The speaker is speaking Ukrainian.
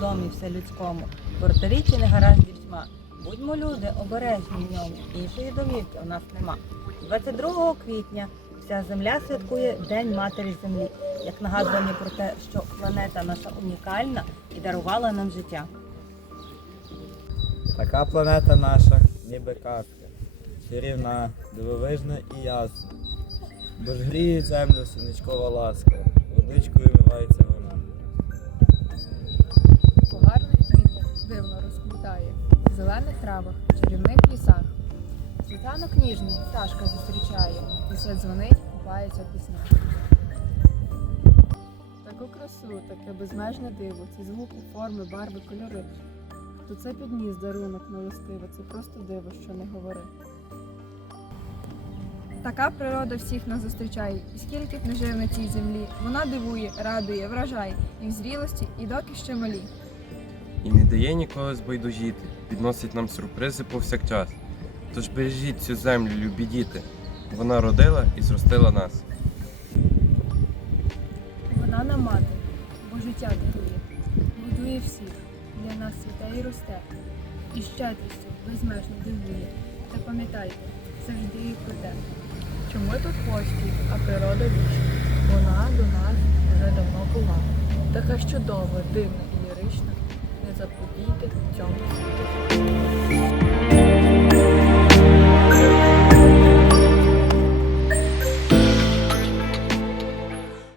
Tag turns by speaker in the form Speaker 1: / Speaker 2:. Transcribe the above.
Speaker 1: домі вселюдському, протирічі негараздів тьма. Будьмо люди, обережні в ньому, іншої домівки у нас нема. 22 квітня вся земля святкує День Матері Землі, як нагадування про те, що планета наша унікальна і дарувала нам життя.
Speaker 2: Така планета наша, ніби казка, чарівна, дивовижна і ясна. Бо ж гріє землю сонячкова ласка, водичкою вмивається вона.
Speaker 3: Травах, чарівних лісах. Світанок ніжний пташка зустрічає, і все дзвонить, купається в піснях. Таку красу, таке безмежне диво, ці звуки, форми, барви, кольори. То це підніс дарунок милостиво, це просто диво, що не говори. Така природа всіх нас зустрічає, і скільки б не жив на цій землі, вона дивує, радує, вражає і в зрілості, і доки ще малі.
Speaker 4: І не дає ніколи збайдужіти, підносить нам сюрпризи повсякчас. Тож бережіть цю землю, любі діти, вона родила і зростила нас.
Speaker 3: Вона нам мати, бо життя дарує, будує всіх, для нас святе і росте, і щедрістю безмежно дивує. Та пам'ятайте, завжди і про те. Що ми тут гості, а природа вічна. Вона до нас вже давно була. Така ж чудова, дивна і лірична. Не в цьому світу.